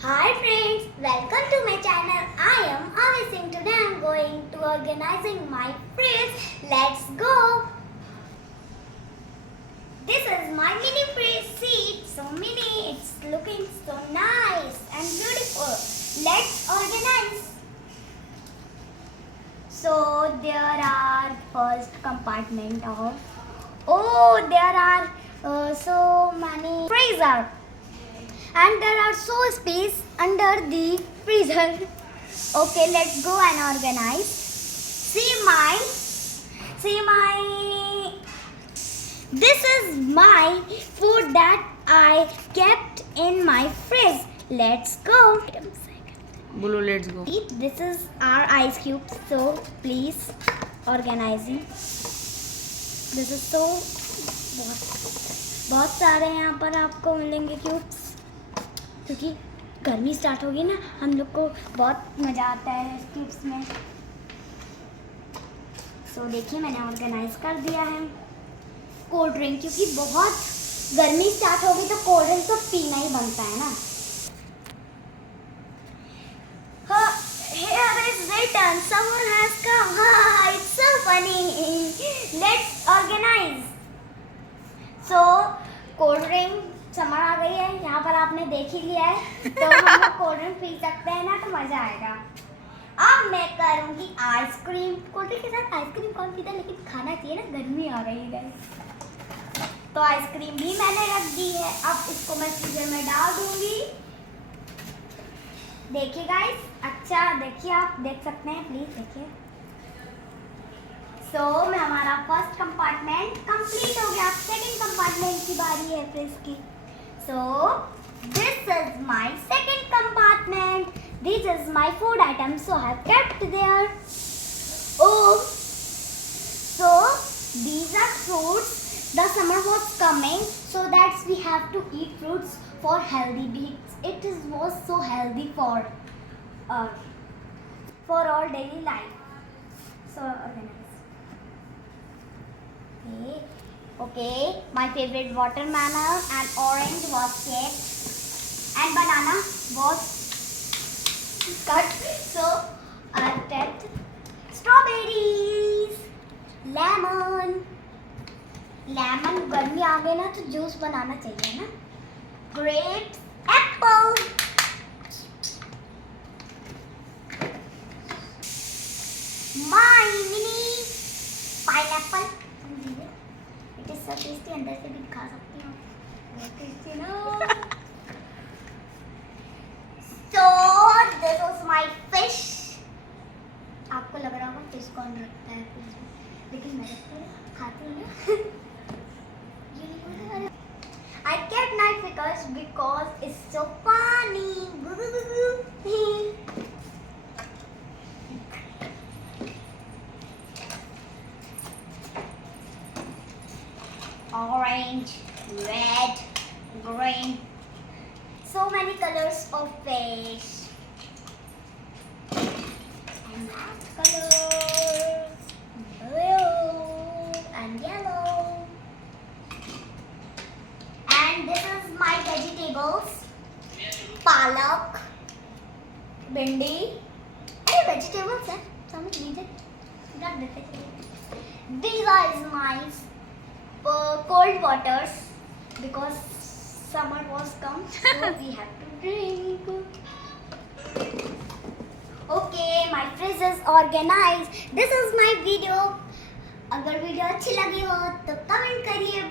Hi friends, welcome to my channel. I am Aavya. Today I am going to organizing my fridge. Let's go. This is my mini fridge. See, it's so mini. It's looking so nice and beautiful. Let's organize. So there are first compartment of. Oh, there are so many freezer. And there are so space under the freezer. Okay, let's go and organize. See my, this is my food that I kept in my fridge. Let's go. Bolo, let's go. This is our ice cubes. So please organizing. This is so बहुत सारे यहाँ पर आपको मिलेंगे cubes, क्योंकि गर्मी start होगी ना, हम लोग को बहुत मज़ा आता है इस क्यूब्स में. सो देखिए मैंने ऑर्गेनाइज कर दिया है. कोल्ड ड्रिंक, क्योंकि बहुत गर्मी स्टार्ट होगी तो कोल्ड ड्रिंक तो पीना ही बनता है ना. Here is written, someone has come. It's so funny. Let's organize. So cold drink summer आ गई है, यहाँ पर आपने देख ही लिया है, तो हम लोग कोल्ड ड्रिंक पी सकते हैं ना, तो मज़ा आएगा. अब मैं करूँगी आइसक्रीम. कोल्ड ड्रिंक के साथ आइसक्रीम कौन पीता है, लेकिन खाना चाहिए ना, गर्मी आ रही है गाइस. तो आइसक्रीम भी मैंने रख दी है. अब इसको मैं फ्रीजर में डाल दूँगी. देखिए गाइस, अच्छा देखिए, आप देख सकते हैं, प्लीज़ देखिए. सो मैं हमारा फर्स्ट कंपार्टमेंट कंप्लीट हो गया. सेकंड कंपार्टमेंट की बारी है फ्रिज की. So this is my second compartment. This is my food item, so I have kept there. Oh, so these are fruits. The summer was coming, so that we have to eat fruits for healthy beats. It is was so healthy for our daily life. So organize. Okay, my favorite watermelon and orange was kept, and banana was cut. So I kept strawberries, lemon. गर्मी आ गई ना, तो juice बनाना चाहिए ना. Grapes, apple. My mini pineapple. It is so tasty. अंदर से भी खा सकती हूँ. बहुत tasty ना. So this was my fish. आपको लग रहा होगा फिश कौन रखता है फ्रिज में, लेकिन मैं रखती हूँ, खाती हूँ ना. I kept knife because it's so funny. Orange, red, green. So many colors of fish. And that colors, blue and yellow. And this is my vegetables. Palak, bindi. अरे vegetables है, समझ लीजिए. रख देते चलिए. These are my cold waters, because summer was come, so we have to drink. Okay, my fridge is organized. This is my video. अगर video अच्छी लगी हो तो कमेंट करिए.